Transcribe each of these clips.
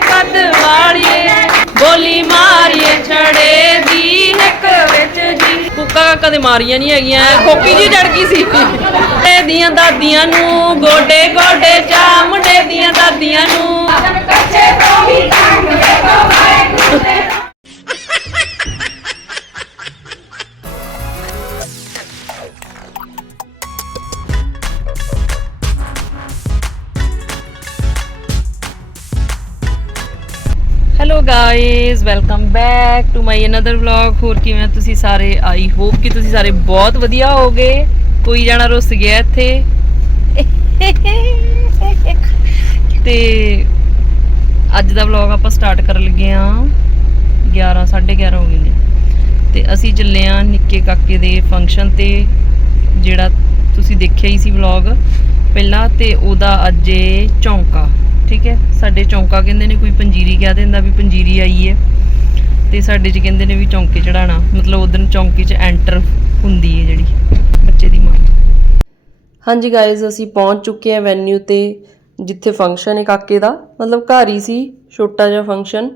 ਕੱਦ ਵਾਲੀਏ ਮਾਰੀਏ ਛੜੇ ਦੀ ਕਦੇ ਮਾਰੀਆਂ ਨਹੀਂ ਹੈਗੀਆਂ ਖੋਕੀ ਜੀ ਚੜ ਗਈ ਸੀ। ਦੀਆਂ ਦਾਦੀਆਂ ਨੂੰ ਗੋਡੇ ਗੋਡੇ ਚਾ ਮਾਈ ਅਨਦਰ ਵਲੌਗ ਹੋਰ ਕਿਵੇਂ ਤੁਸੀਂ ਸਾਰੇ? ਆਈ ਹੋਪ ਕਿ ਤੁਸੀਂ ਸਾਰੇ ਬਹੁਤ ਵਧੀਆ ਹੋਗੇ। ਕੋਈ ਜਾਣਾ ਰੁੱਸ ਗਿਆ ਇੱਥੇ। ਤੇ ਅੱਜ ਦਾ ਵਲੌਗ ਆਪਾਂ ਸਟਾਰਟ ਕਰਨ ਲੱਗੇ ਆ। 11 11:30 ਹੋ ਗਏ ਨੇ। ਤੇ ਅਸੀਂ ਚੱਲੇ ਆ ਨਿੱਕੇ ਕਾਕੇ ਦੇ ਫੰਕਸ਼ਨ ਤੇ, ਜਿਹੜਾ ਤੁਸੀਂ ਦੇਖਿਆ ਹੀ ਸੀ ਵਲੌਗ ਪਹਿਲਾਂ, ਤੇ ਉਹਦਾ ਅੱਜ ਏ ਚੌਂਕਾ। ਠੀਕ ਹੈ? ਸਾਡੇ ਚੌਂਕਾ ਕਹਿੰਦੇ ਨੇ, ਕੋਈ ਪੰਜੀਰੀ ਕਹਿ ਦਿੰਦਾ ਵੀ ਪੰਜੀਰੀ ਆਈ ਹੈ ਤੇ ਸਾਡੇ ਚ ਕਹਿੰਦੇ ਨੇ ਵੀ ਚੌਂਕੇ ਚੜਾਣਾ ਮਤਲਬ ਉਦੋਂ ਚੌਂਕੇ ਚ ਐਂਟਰ ਹੁੰਦੀ ਹੈ ਜਿਹੜੀ ਬੱਚੇ ਦੀ ਮਾਂ। ਹਾਂਜੀ ਗਾਇਜ਼ ਅਸੀਂ ਪਹੁੰਚ ਚੁੱਕੇ ਹਾਂ ਵੈਨਿਊ ਤੇ ਜਿੱਥੇ ਫੰਕਸ਼ਨ ਹੈ ਕਾਕੇ ਦਾ। ਮਤਲਬ ਘਰ ਹੀ ਸੀ ਛੋਟਾ ਜਿਹਾ ਫੰਕਸ਼ਨ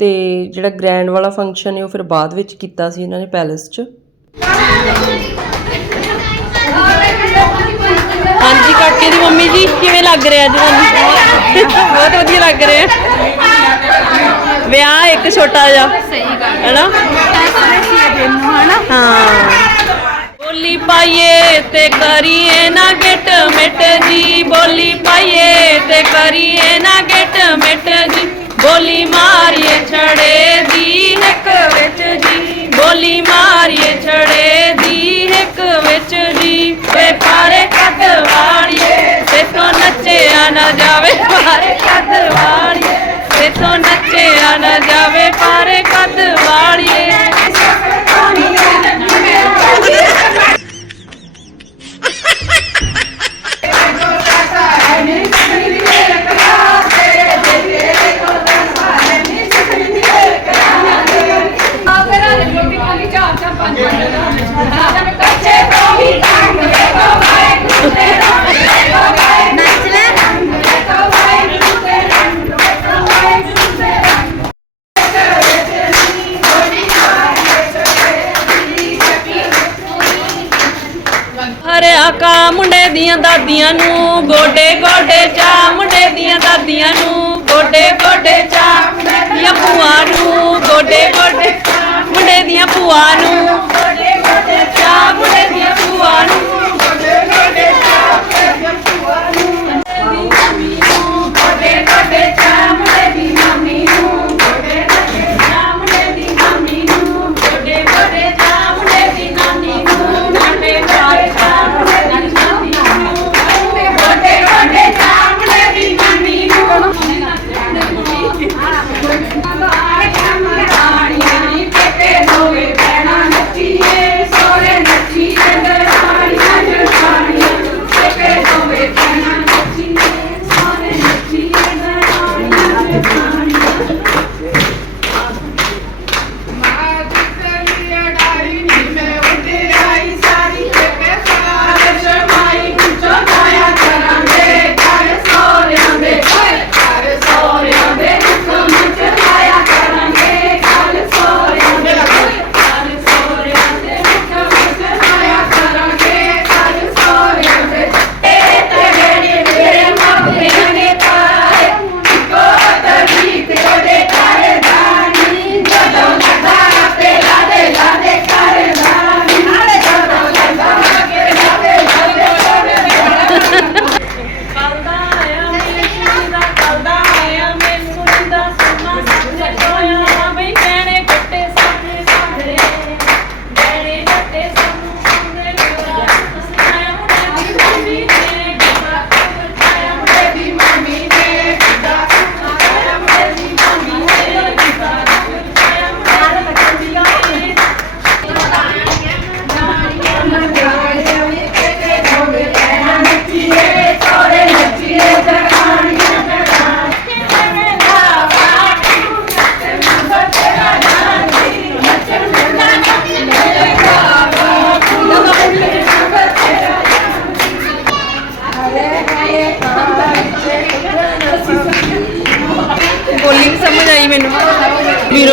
ਤੇ ਜਿਹੜਾ ਗ੍ਰੈਂਡ ਵਾਲਾ ਫੰਕਸ਼ਨ ਹੈ ਉਹ ਫਿਰ ਬਾਅਦ ਵਿੱਚ ਕੀਤਾ ਸੀ ਇਹਨਾਂ ਨੇ ਪੈਲੇਸ 'ਚ। ਹਾਂਜੀ ਕਾਕੇ ਦੀ ਮੰਮੀ ਜੀ ਕਿਵੇਂ ਲੱਗ ਰਿਹਾ ਅੱਜ ਤੁਹਾਨੂੰ? ਬਹੁਤ ਵਧੀਆ ਲੱਗ ਰਿਹਾ। ਵਿਆਹ ਇੱਕ ਛੋਟਾ ਜਿਹਾ ਸਹੀ ਗੱਲ ਹੈਨਾ ਹਾਂ ਬੋਲੀ ਪਾਈਏ ਤੇ ਕਰੀਏ ਨਾ ਗਿੱਟ ਮਿੱਟ ਜੀ ਬੋਲੀ ਪਾਈਏ ਤੇ ਕਰੀਏ ਨਾ ਗਿੱਟ ਮਿੱਟ ਜੀ ਬੋਲੀ ਮਾਰੀਏ ਛੜੇ ਦੀ ਇੱਕ ਵਿੱਚ ਜੀ ਬੋਲੀ ਮਾਰੀਏ ਛੜੇ ਦੀ ਇੱਕ ਵਿੱਚ ਜੀ ਵੇ ਪਾਰੇ ਕੱਦ ਵਾਲੀਏ ਤੇ ਤੋਂ ਨੱਚਿਆ ਨਾ ਪਾਰੇ ਕੱਦ ਵਾਲੀਏ। ਦੀਆਂ ਦਾਦੀਆਂ ਨੂੰ, ਗੋਡੇ ਗੋਡੇ ਚਾ ਮੁੰਡੇ ਦੀਆਂ ਦਾਦੀਆਂ ਨੂੰ, ਗੋਡੇ ਗੋਡੇ ਚਾ ਦੀਆਂ ਭੂਆ ਨੂੰ, ਗੋਡੇ ਗੋਡੇ ਮੁੰਡੇ ਦੀਆਂ ਭੂਆ ਨੂੰ। ਜਦੋਂ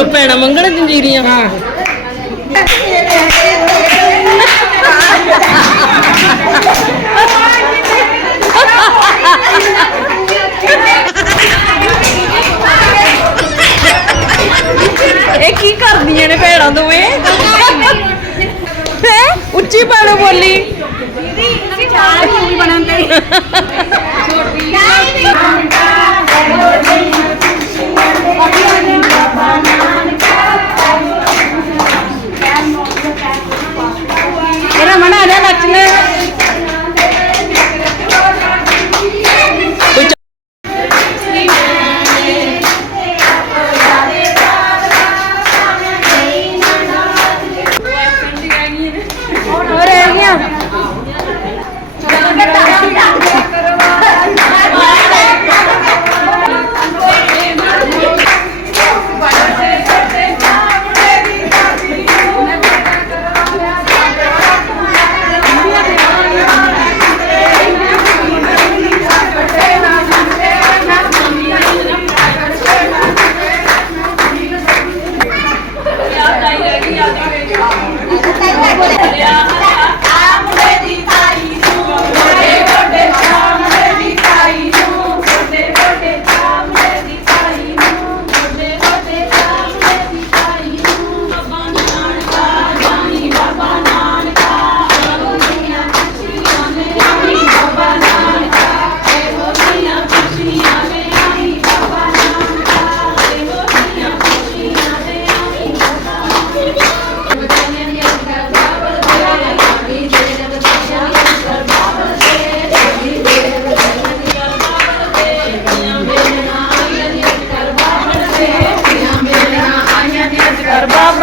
ਭੈਣਾ ਮੰਗਣ ਜੰਜੀਰੀਆਂ?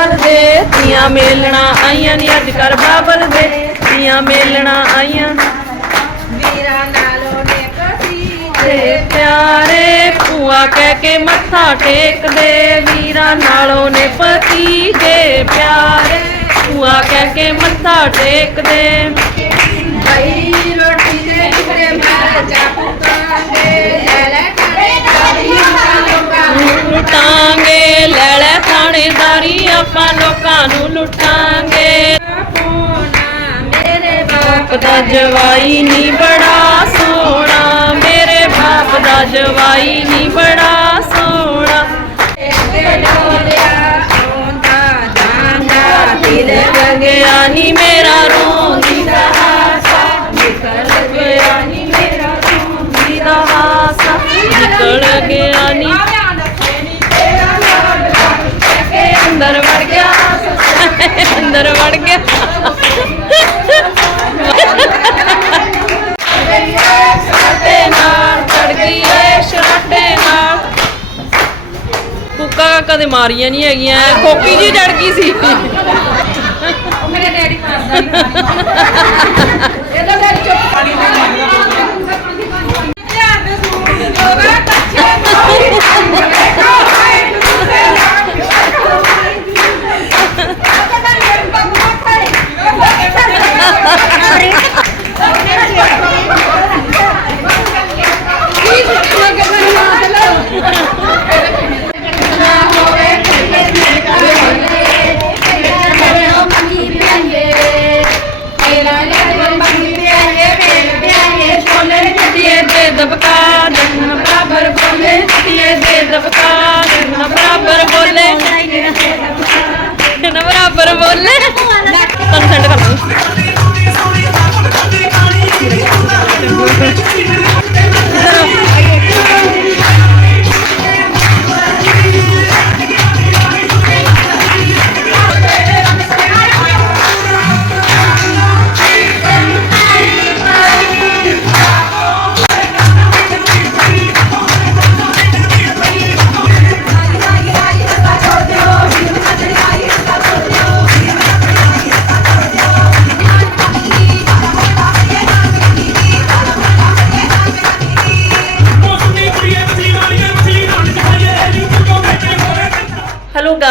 ਬਾਬਲ ਦੇ ਤੀਆਂ ਮੇਲਣਾ ਆਈਆਂ ਨੀ ਅੱਜ ਕਰ ਬਾਬਲ ਦੇ। ਤੀਆਂ ਮੇਲਣਾ ਆਈਆਂ। ਵੀਰਾ ਨਾਲੋਂ ਨੇ ਕਸੀ ਤੇ ਪਿਆਰੇ ਭੂਆ ਕਹਿ ਕੇ ਮੱਥਾ ਟੇਕਦੇ ਵੀਰਾਂ ਨਾਲੋਂ ਨੇ ਪਤੀ ਦੇ ਪਿਆਰੇ ਭੂਆ ਕਹਿ ਕੇ ਮੱਥਾ ਟੇਕਦੇ। ਭਾਈ ਰੋਟੀ ਦੇ ਕਿਰੇ ਮਾਰਾ ਚਾਪੂਕਾਂਗੇ ਨੂੰ ਲੁੱਟਾਂਗੇ। ਪੋਣਾ ਮੇਰੇ ਬਾਪ ਦਾ ਜਵਾਈ ਨੀ ਬੜਾ ਸੋਹਣਾ। ਮੇਰੇ ਬਾਪ ਦਾ ਜਵਾਈ ਨੀ ਬੜਾ ਸੋਹਣਾ। ਦੇ ਡੋਲਿਆ ਆਉਂਦਾ ਜਾਂਦਾ, ਦਿਲ ਗਿਆ ਨੀ ਮੇਰਾ ਰੋਂਦੀ ਦਾ ਹਾਸਾ। ਨਿਕਲ ਗਿਆ ਨੀ ਮੇਰਾ ਰੋਂਦੀ ਦਾ ਹਾਸਾ। ਨਿਕਲ ਗਿਆ ਨੀ ਅੰਦਰ ਵੜ ਗਿਆ। ਸਾਡੇ ਨਾਲ ਚੜ ਗਈ ਏ, ਸ਼ਰਾਟੇ ਨਾਲ। ਕੁੱਕਾ ਕਦੇ ਮਾਰੀਆਂ ਨਹੀਂ ਹੈਗੀਆਂ, ਕੋਕੀ ਜੀ ਚੜ ਗਈ ਸੀ। ਮੇਰੇ ਡੈਡੀ ਮਾਰਦਾ ਇਹਦਾ ਦੇ ਦਬਕਾ ਦੇਣਾ ਬਰਾਬਰ ਬੋਲੇ। ਨਾ ਬਰਾਬਰ ਬੋਲੇ। ਤੁਹਾਨੂੰ ਸੈਂਡ ਕਰ ਦਾਂਗੀ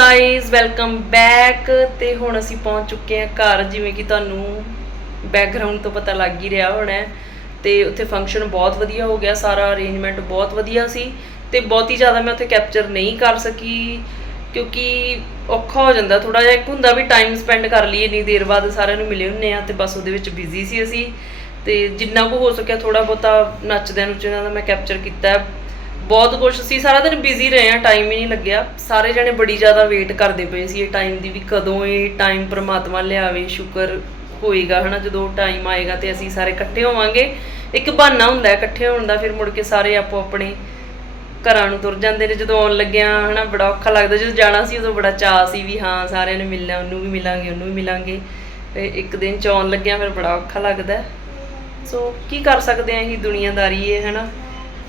ਗਾਇਜ਼ ਵੈਲਕਮ ਬੈਕ ਤੇ ਹੁਣ ਅਸੀਂ ਪਹੁੰਚ ਚੁੱਕੇ ਹਾਂ ਘਰ, ਜਿਵੇਂ ਕਿ ਤੁਹਾਨੂੰ ਬੈਕਗ੍ਰਾਉਂਡ ਤੋਂ ਪਤਾ ਲੱਗ ਹੀ ਰਿਹਾ ਹੋਣਾ ਹੈ। ਤੇ ਉੱਥੇ ਫੰਕਸ਼ਨ ਬਹੁਤ ਵਧੀਆ ਹੋ ਗਿਆ, ਸਾਰਾ ਅਰੇਂਜਮੈਂਟ ਬਹੁਤ ਵਧੀਆ ਸੀ। ਤੇ ਹੀ ਜ਼ਿਆਦਾ ਮੈਂ ਉੱਥੇ ਕੈਪਚਰ ਨਹੀਂ ਕਰ ਸਕੀ, ਕਿਉਂਕਿ ਔਖਾ ਹੋ ਜਾਂਦਾ ਥੋੜਾ ਜਿਹਾ ਇੱਕ ਹੁੰਦਾ ਵੀ ਟਾਈਮ ਸਪੈਂਡ ਕਰ ਲਈਏ, ਇੰਨੀ ਦੇਰ ਬਾਅਦ ਸਾਰਿਆਂ ਨੂੰ ਮਿਲੇ ਹੁੰਨੇ ਆ ਤੇ ਬਸ ਉਹਦੇ ਵਿੱਚ ਬਿਜ਼ੀ ਸੀ ਅਸੀਂ। ਤੇ ਜਿੰਨਾ ਕੁ ਹੋ ਸਕਿਆ ਥੋੜਾ ਬਹੁਤਾ ਨੱਚਦਿਆਂ ਨੁੱਚਦਿਆਂ ਦਾ ਮੈਂ ਕੈਪਚਰ ਕੀਤਾ। ਬਹੁਤ ਕੁਝ ਸੀ। ਸਾਰਾ ਦਿਨ ਬਿਜ਼ੀ ਰਹੇ ਆ ਟਾਈਮ ਹੀ ਨਹੀਂ ਲੱਗਿਆ। ਸਾਰੇ ਜਣੇ ਬੜੀ ਜ਼ਿਆਦਾ ਵੇਟ ਕਰਦੇ ਪਏ ਸੀ ਇਹ ਟਾਈਮ ਦੀ ਵੀ ਕਦੋਂ ਇਹ ਟਾਈਮ ਪ੍ਰਮਾਤਮਾ ਲਿਆਵੇ, ਸ਼ੁਕਰ ਹੋਏਗਾ, ਹਨਾ? ਜਦੋਂ ਟਾਈਮ ਆਏਗਾ ਤੇ ਅਸੀਂ ਸਾਰੇ ਇਕੱਠੇ ਹੋਵਾਂਗੇ। ਇੱਕ ਬਹਾਨਾ ਹੁੰਦਾ ਇਕੱਠੇ ਹੋਣ ਦਾ, ਫਿਰ ਮੁੜ ਕੇ ਸਾਰੇ ਆਪੋ ਆਪਣੇ ਘਰਾਂ ਨੂੰ ਤੁਰ ਜਾਂਦੇ ਨੇ। ਜਦੋਂ ਆਉਣ ਲੱਗਿਆ, ਹਨਾ, ਬੜਾ ਔਖਾ ਲੱਗਦਾ। ਜਦੋਂ ਜਾਣਾ ਸੀ, ਉਦੋਂ ਬੜਾ ਚਾਅ ਸੀ ਵੀ ਹਾਂ, ਸਾਰਿਆਂ ਨੂੰ ਮਿਲਣਾ, ਉਹਨੂੰ ਵੀ ਮਿਲਾਂਗੇ, ਉਹਨੂੰ ਵੀ ਮਿਲਾਂਗੇ। ਤੇ ਇੱਕ ਦਿਨ ਚ ਆਉਣ ਲੱਗਿਆ, ਫਿਰ ਬੜਾ ਔਖਾ ਲੱਗਦਾ। ਸੋ ਕੀ ਕਰ ਸਕਦੇ ਆ ਇਹ ਦੁਨੀਆਦਾਰੀ ਹੈ ਹਨਾ?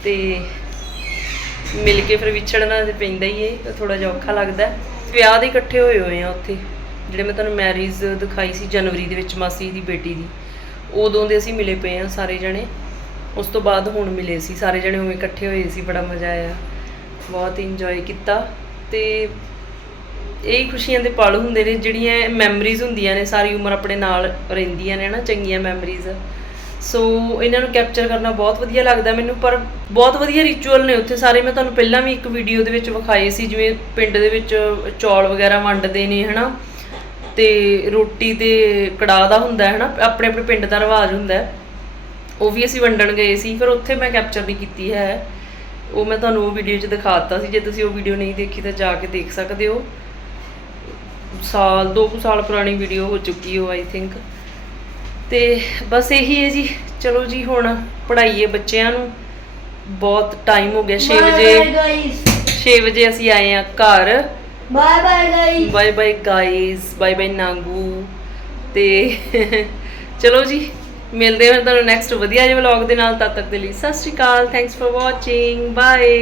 ਤੇ ਮਿਲ ਕੇ ਫਿਰ ਵਿਛੜਨਾ ਤੇ ਪੈਂਦਾ ਹੀ ਏ ਥੋੜਾ ਜਿਹਾ ਔਖਾ ਲੱਗਦਾ ਵਿਆਹ ਦੇ ਇਕੱਠੇ ਹੋਏ ਹੋਏ ਆ ਉੱਥੇ, ਜਿਹੜੇ ਮੈਂ ਤੁਹਾਨੂੰ ਮੈਰਿਜ ਦਿਖਾਈ ਸੀ ਜਨਵਰੀ ਦੇ ਵਿੱਚ ਮਾਸੀ ਦੀ ਬੇਟੀ ਦੀ, ਉਦੋਂ ਦੇ ਅਸੀਂ ਮਿਲੇ ਪਏ ਆ ਸਾਰੇ ਜਣੇ। ਉਸ ਤੋਂ ਬਾਅਦ ਹੁਣ ਮਿਲੇ ਸੀ, ਸਾਰੇ ਜਣੇ ਉਵੇਂ ਇਕੱਠੇ ਹੋਏ ਸੀ, ਬੜਾ ਮਜ਼ਾ ਆਇਆ, ਬਹੁਤ ਇੰਜੋਏ ਕੀਤਾ। ਤੇ ਇਹ ਖੁਸ਼ੀਆਂ ਦੇ ਪਲ ਹੁੰਦੇ ਨੇ, ਜਿਹੜੀਆਂ ਮੈਮਰੀਜ਼ ਹੁੰਦੀਆਂ ਨੇ, ਸਾਰੀ ਉਮਰ ਆਪਣੇ ਨਾਲ ਰਹਿੰਦੀਆਂ ਨੇ ਨਾ, ਚੰਗੀਆਂ ਮੈਮਰੀਜ਼ ਸੋ ਇਹਨਾਂ ਨੂੰ ਕੈਪਚਰ ਕਰਨਾ ਬਹੁਤ ਵਧੀਆ ਲੱਗਦਾ ਮੈਨੂੰ, ਪਰ ਬਹੁਤ ਵਧੀਆ ਰਿਚੁਅਲ ਨੇ ਉੱਥੇ ਸਾਰੇ। ਮੈਂ ਤੁਹਾਨੂੰ ਪਹਿਲਾਂ ਵੀ ਇੱਕ ਵੀਡੀਓ ਦੇ ਵਿੱਚ ਵਿਖਾਏ ਸੀ, ਜਿਵੇਂ ਪਿੰਡ ਦੇ ਵਿੱਚ ਚੌਲ ਵਗੈਰਾ ਵੰਡਦੇ ਨੇ, ਹਨਾ? ਤੇ ਰੋਟੀ ਤੇ ਕੜਾਹ ਦਾ ਹੁੰਦਾ ਹੈ ਹਨਾ? ਆਪਣੇ ਆਪਣੇ ਪਿੰਡ ਦਾ ਰਿਵਾਜ ਹੁੰਦਾ। ਉਹ ਵੀ ਅਸੀਂ ਵੰਡਣ ਗਏ ਸੀ, ਫਿਰ ਉੱਥੇ ਮੈਂ ਕੈਪਚਰ ਨਹੀਂ ਕੀਤੀ ਹੈ। ਉਹ ਮੈਂ ਤੁਹਾਨੂੰ ਉਹ ਵੀਡੀਓ 'ਚ ਦਿਖਾਤਾ ਸੀ। ਜੇ ਤੁਸੀਂ ਉਹ ਵੀਡੀਓ ਨਹੀਂ ਦੇਖੀ, ਤਾਂ ਜਾ ਕੇ ਦੇਖ ਸਕਦੇ ਹੋ। ਸਾਲ, ਦੋ ਕੁ ਸਾਲ ਪੁਰਾਣੀ ਵੀਡੀਓ ਹੋ ਚੁੱਕੀ ਹੋ ਆਈ ਥਿੰਕ ਤੇ ਬਸ ਇਹੀ ਹੈ ਜੀ ਚਲੋ ਜੀ ਹੁਣ ਪੜ੍ਹਾਈਏ ਬੱਚਿਆਂ ਨੂੰ। ਬਹੁਤ ਟਾਈਮ ਹੋ ਗਿਆ 6 ਵਜੇ। Guys. 6 ਵਜੇ ਅਸੀਂ ਆਏ ਆ ਘਰ। Bye bye guys. Bye bye guys bye bye ਨਾਂਗੂ। ਤੇ ਚਲੋ ਜੀ ਮਿਲਦੇ ਹਾਂ ਤੁਹਾਨੂੰ ਨੈਕਸਟ ਵਧੀਆ ਜਿਹੇ ਵਲੌਗ ਦੇ ਨਾਲ। ਤਦ ਤੱਕ ਦੇ ਲਈ Sat Sri Akal. Thanks for watching bye